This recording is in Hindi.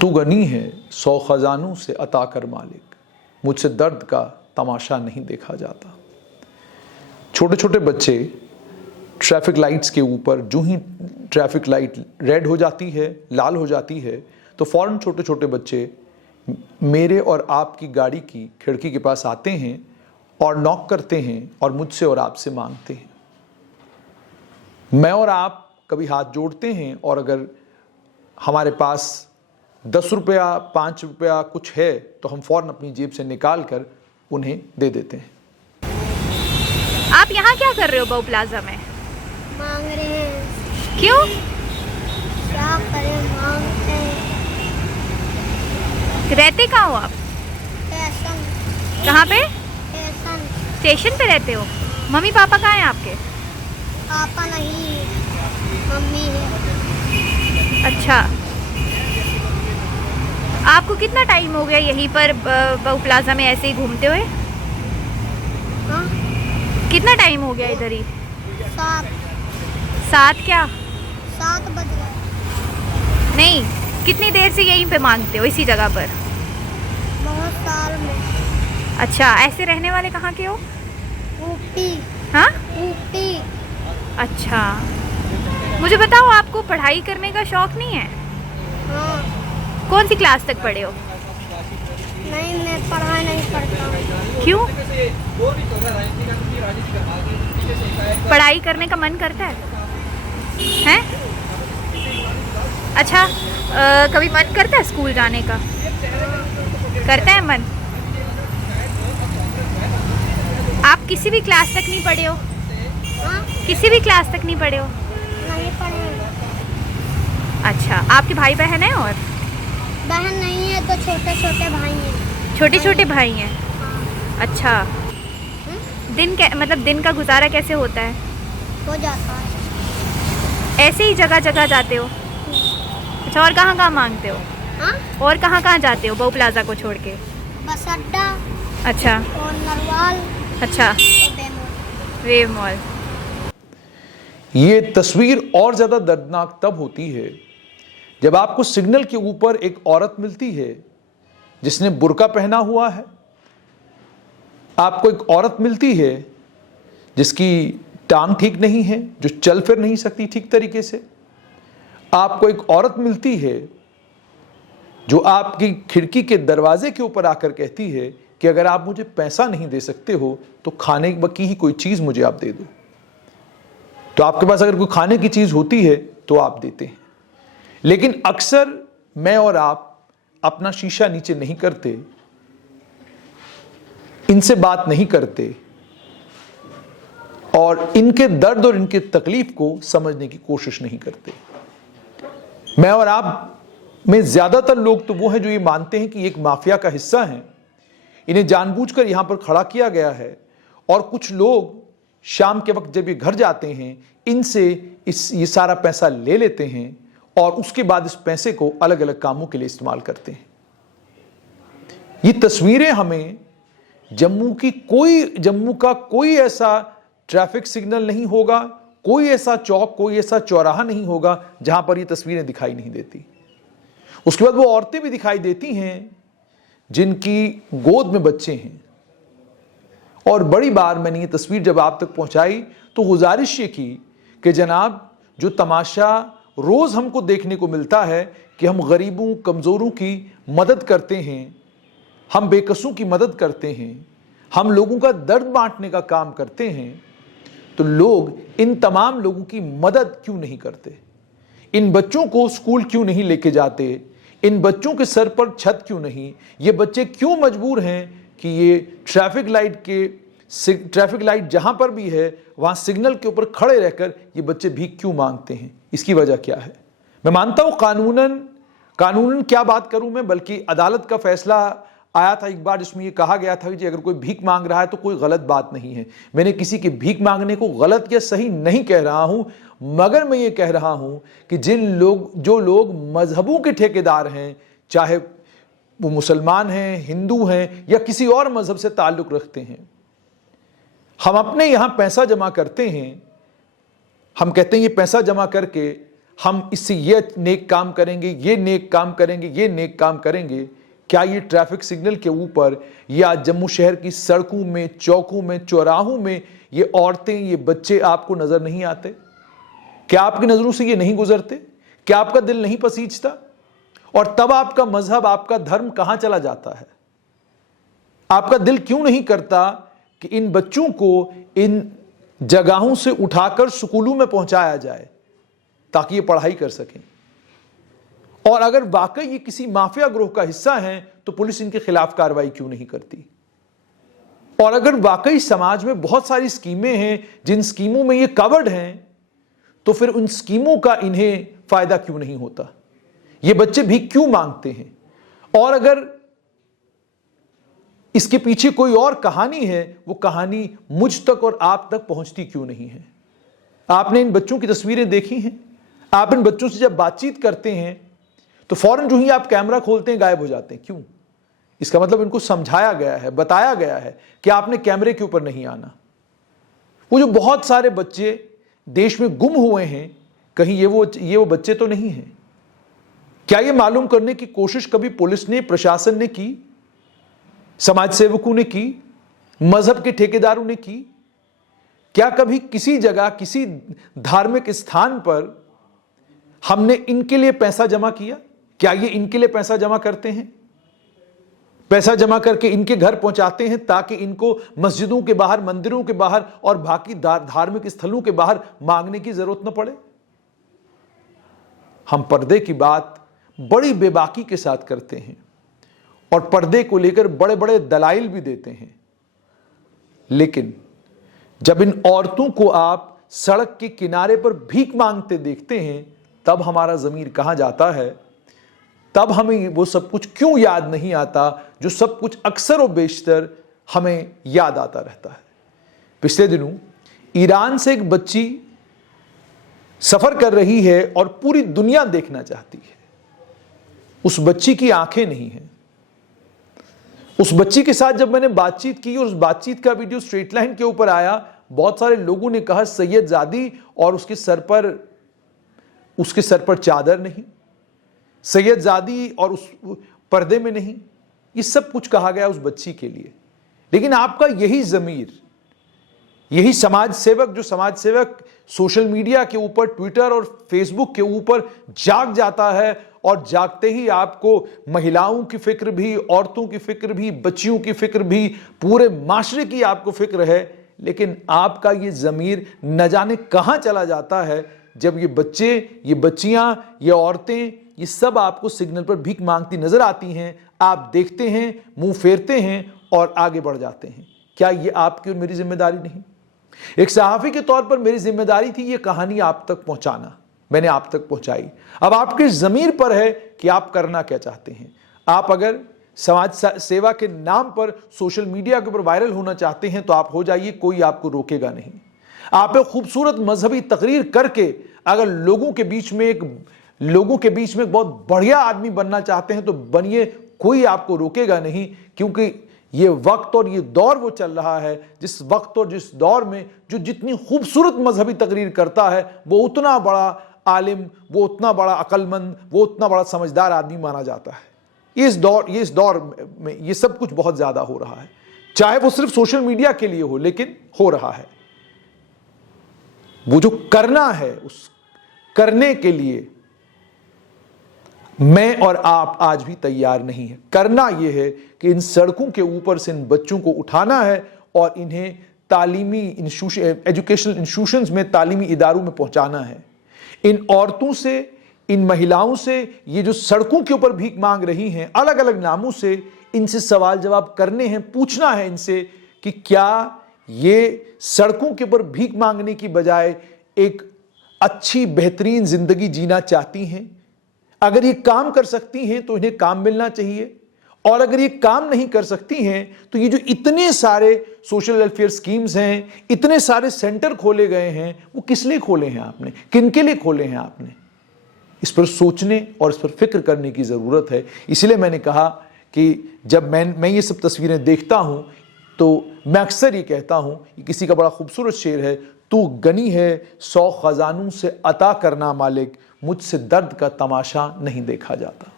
तू गनी है 100 खजानों से अता कर मालिक, मुझसे दर्द का तमाशा नहीं देखा जाता। छोटे छोटे बच्चे ट्रैफिक लाइट्स के ऊपर, जो ही ट्रैफिक लाइट रेड हो जाती है, लाल हो जाती है, तो फ़ौरन छोटे छोटे बच्चे मेरे और आपकी गाड़ी की खिड़की के पास आते हैं और नॉक करते हैं और मुझसे और आपसे मांगते हैं। मैं और आप कभी हाथ जोड़ते हैं और अगर हमारे पास 10 रुपया 5 रुपया कुछ है तो हम फ़ौरन अपनी जेब से निकाल कर उन्हें दे देते हैं। आप यहाँ क्या कर रहे हो बहु प्लाजा में? मांग रहे हैं। क्यों? क्या करें, मांगते हैं। रहते कहाँ हो आप? स्टेशन। कहाँ पे? स्टेशन। स्टेशन पे रहते हो? मम्मी पापा कहाँ हैं आपके? पापा नहीं, मम्मी है। अच्छा, आपको कितना टाइम हो गया यहीं पर बहु प्लाजा में ऐसे ही घूमते हुए? हाँ? कितना टाइम हो गया इधर ही? 7 क्या? 7 बज गए। नहीं, कितनी देर से यहीं पे मांगते हो, इसी जगह पर? बहुत साल में। अच्छा, ऐसे रहने वाले कहाँ के हो? ऊपी। हाँ? ऊपी। अच्छा, मुझे बताओ, आपको पढ़ाई करने का शौक नहीं है? हाँ। कौन सी क्लास तक पढ़े हो? नहीं, मैं पढ़ाई नहीं करता। क्यों? पढ़ाई करने का मन करता है? हैं? अच्छा, कभी मन करता है स्कूल जाने का? करता है मन? आप किसी भी क्लास तक नहीं पढ़े हो? हाँ? किसी भी क्लास तक नहीं पढ़े हो? नहीं पढ़े। अच्छा, आपके भाई बहन है? और बहन नहीं है, तो छोटे छोटे भाई हैं। छोटे छोटे भाई हैं? हाँ। अच्छा, दिन का गुजारा कैसे होता है? हो जाता है। ऐसे ही जगह जगह जाते हो? अच्छा, और कहाँ कहाँ मांगते हो? हाँ? और कहाँ कहाँ जाते हो बहु प्लाजा को छोड़ के? बस अड्डा अच्छा। और नरवाल अच्छा, और बेमोल। Wave mall. ये तस्वीर और ज़्यादा दर्दनाक तब होती है जब आपको सिग्नल के ऊपर एक औरत मिलती है जिसने बुर्का पहना हुआ है, आपको एक औरत मिलती है जिसकी टांग ठीक नहीं है, जो चल फिर नहीं सकती ठीक तरीके से, आपको एक औरत मिलती है जो आपकी खिड़की के दरवाजे के ऊपर आकर कहती है कि अगर आप मुझे पैसा नहीं दे सकते हो तो खाने की ही कोई चीज़ मुझे आप दे दो। तो आपके पास अगर कोई खाने की चीज़ होती है तो आप देते हैं, लेकिन अक्सर मैं और आप अपना शीशा नीचे नहीं करते, इनसे बात नहीं करते और इनके दर्द और इनके तकलीफ को समझने की कोशिश नहीं करते। मैं और आप में ज्यादातर लोग तो वो हैं जो ये मानते हैं कि एक माफिया का हिस्सा हैं, इन्हें जानबूझकर यहां पर खड़ा किया गया है, और कुछ लोग शाम के वक्त जब ये घर जाते हैं इनसे ये सारा पैसा ले लेते हैं और उसके बाद इस पैसे को अलग अलग कामों के लिए इस्तेमाल करते हैं। ये तस्वीरें हमें जम्मू का कोई ऐसा ट्रैफिक सिग्नल नहीं होगा, कोई ऐसा चौक, कोई ऐसा चौराहा नहीं होगा जहां पर ये तस्वीरें दिखाई नहीं देती। उसके बाद वो औरतें भी दिखाई देती हैं जिनकी गोद में बच्चे हैं, और बड़ी बार मैंने ये तस्वीर जब आप तक पहुंचाई तो गुजारिश ये की कि जनाब, जो तमाशा रोज हमको देखने को मिलता है कि हम गरीबों कमजोरों की मदद करते हैं, हम बेकसों की मदद करते हैं, हम लोगों का दर्द बांटने का काम करते हैं, तो लोग इन तमाम लोगों की मदद क्यों नहीं करते? इन बच्चों को स्कूल क्यों नहीं लेके जाते? इन बच्चों के सर पर छत क्यों नहीं? ये बच्चे क्यों मजबूर हैं कि ये ट्रैफिक लाइट जहां पर भी है वहां सिग्नल के ऊपर खड़े रहकर ये बच्चे भीख क्यों मांगते हैं? इसकी वजह क्या है? मैं मानता हूं कानूनन क्या बात करूं मैं, बल्कि अदालत का फैसला आया था एक बार जिसमें यह कहा गया था कि अगर कोई भीख मांग रहा है तो कोई गलत बात नहीं है। मैंने किसी के भीख मांगने को गलत या सही नहीं कह रहा हूं, मगर मैं ये कह रहा हूं कि जो लोग मजहबों के ठेकेदार हैं, चाहे वो मुसलमान हैं, हिंदू हैं या किसी और मजहब से ताल्लुक रखते हैं, हम अपने यहां पैसा जमा करते हैं, हम कहते हैं ये पैसा जमा करके हम इससे ये नेक काम करेंगे, ये नेक काम करेंगे, ये नेक काम करेंगे, क्या ये ट्रैफिक सिग्नल के ऊपर या जम्मू शहर की सड़कों में, चौकों में, चौराहों में ये औरतें, ये बच्चे आपको नजर नहीं आते? क्या आपकी नजरों से ये नहीं गुजरते? क्या आपका दिल नहीं पसीजता? और तब आपका मजहब, आपका धर्म कहां चला जाता है? आपका दिल क्यों नहीं करता कि इन बच्चों को इन जगहों से उठाकर स्कूलों में पहुंचाया जाए ताकि ये पढ़ाई कर सकें? और अगर वाकई ये किसी माफिया ग्रोह का हिस्सा हैं तो पुलिस इनके खिलाफ कार्रवाई क्यों नहीं करती? और अगर वाकई समाज में बहुत सारी स्कीमें हैं जिन स्कीमों में ये कवर्ड हैं, तो फिर उन स्कीमों का इन्हें फायदा क्यों नहीं होता? ये बच्चे भीख क्यों मांगते हैं? और अगर इसके पीछे कोई और कहानी है, वो कहानी मुझ तक और आप तक पहुंचती क्यों नहीं है? आपने इन बच्चों की तस्वीरें देखी हैं? आप इन बच्चों से जब बातचीत करते हैं तो फौरन जो ही आप कैमरा खोलते हैं गायब हो जाते हैं। क्यों? इसका मतलब इनको समझाया गया है, बताया गया है कि आपने कैमरे के ऊपर नहीं आना। वो जो बहुत सारे बच्चे देश में गुम हुए हैं, कहीं ये वो बच्चे तो नहीं हैं? क्या ये मालूम करने की कोशिश कभी पुलिस ने, प्रशासन ने की, समाज सेवकों ने की, मजहब के ठेकेदारों ने की? क्या कभी किसी जगह, किसी धार्मिक स्थान पर हमने इनके लिए पैसा जमा किया? क्या ये इनके लिए पैसा जमा करते हैं? पैसा जमा करके इनके घर पहुंचाते हैं ताकि इनको मस्जिदों के बाहर, मंदिरों के बाहर और बाकी धार्मिक स्थलों के बाहर मांगने की जरूरत न पड़े? हम पर्दे की बात बड़ी बेबाकी के साथ करते हैं और पर्दे को लेकर बड़े बड़े दलाइल भी देते हैं, लेकिन जब इन औरतों को आप सड़क के किनारे पर भीख मांगते देखते हैं, तब हमारा ज़मीर कहां जाता है? तब हमें वो सब कुछ क्यों याद नहीं आता जो सब कुछ अक्सर और बेशतर हमें याद आता रहता है? पिछले दिनों ईरान से एक बच्ची सफर कर रही है और पूरी दुनिया देखना चाहती है। उस बच्ची की आंखें नहीं हैं। उस बच्ची के साथ जब मैंने बातचीत की और उस बातचीत का वीडियो स्ट्रेट लाइन के ऊपर आया, बहुत सारे लोगों ने कहा सैयदजादी और उसके सर पर चादर नहीं, सैयदजादी और उस पर्दे में नहीं, ये सब कुछ कहा गया उस बच्ची के लिए। लेकिन आपका यही ज़मीर, यही समाज सेवक, जो समाज सेवक सोशल मीडिया के ऊपर, ट्विटर और फेसबुक के ऊपर जाग जाता है, और जागते ही आपको महिलाओं की फिक्र भी, औरतों की फिक्र भी, बच्चियों की फिक्र भी, पूरे माशरे की आपको फिक्र है, लेकिन आपका ये ज़मीर न जाने कहां चला जाता है जब ये बच्चे, ये बच्चियां, ये औरतें, ये सब आपको सिग्नल पर भीख मांगती नजर आती हैं। आप देखते हैं, मुंह फेरते हैं और आगे बढ़ जाते हैं। क्या ये आपकी और मेरी जिम्मेदारी नहीं? एक सहाफ़ी के तौर पर मेरी जिम्मेदारी थी ये कहानी आप तक पहुंचाना। मैंने आप तक पहुंचाई। अब आपके ज़मीर पर है कि आप करना क्या चाहते हैं। आप अगर समाज सेवा के नाम पर सोशल मीडिया के ऊपर वायरल होना चाहते हैं तो आप हो जाइए, कोई आपको रोकेगा नहीं। आप एक खूबसूरत मजहबी तकरीर करके अगर लोगों के बीच में एक बहुत बढ़िया आदमी बनना चाहते हैं तो बनिए, कोई आपको रोकेगा नहीं, क्योंकि ये वक्त और ये दौर वो चल रहा है जिस वक्त और जिस दौर में जो जितनी खूबसूरत मजहबी तकरीर करता है वो उतना बड़ा आलिम, वो उतना बड़ा अक्लमंद, वो उतना बड़ा समझदार आदमी माना जाता है। इस दौर में ये सब कुछ बहुत ज्यादा हो रहा है, चाहे वो सिर्फ सोशल मीडिया के लिए हो, लेकिन हो रहा है। वो जो करना है, उस करने के लिए मैं और आप आज भी तैयार नहीं है। करना यह है कि इन सड़कों के ऊपर से इन बच्चों को उठाना है और इन्हें तालीमी एजुकेशनल इंस्टीट्यूशंस में, तालीमी इदारों में पहुंचाना है। इन औरतों से, इन महिलाओं से, ये जो सड़कों के ऊपर भीख मांग रही हैं अलग अलग नामों से, इनसे सवाल जवाब करने हैं, पूछना है इनसे कि क्या ये सड़कों के ऊपर भीख मांगने की बजाय एक अच्छी बेहतरीन जिंदगी जीना चाहती हैं। अगर ये काम कर सकती हैं तो इन्हें काम मिलना चाहिए, और अगर ये काम नहीं कर सकती हैं तो ये जो इतने सारे सोशल वेलफेयर स्कीम्स हैं, इतने सारे सेंटर खोले गए हैं, वो किस लिए खोले हैं आपने, किनके लिए खोले हैं आपने? इस पर सोचने और इस पर फिक्र करने की ज़रूरत है। इसलिए मैंने कहा कि जब मैं ये सब तस्वीरें देखता हूं तो मैं अक्सर ये कहता हूं कि किसी का बड़ा खूबसूरत शेर है, तू गनी है 100 खजानों से अता करना मालिक, मुझसे दर्द का तमाशा नहीं देखा जाता।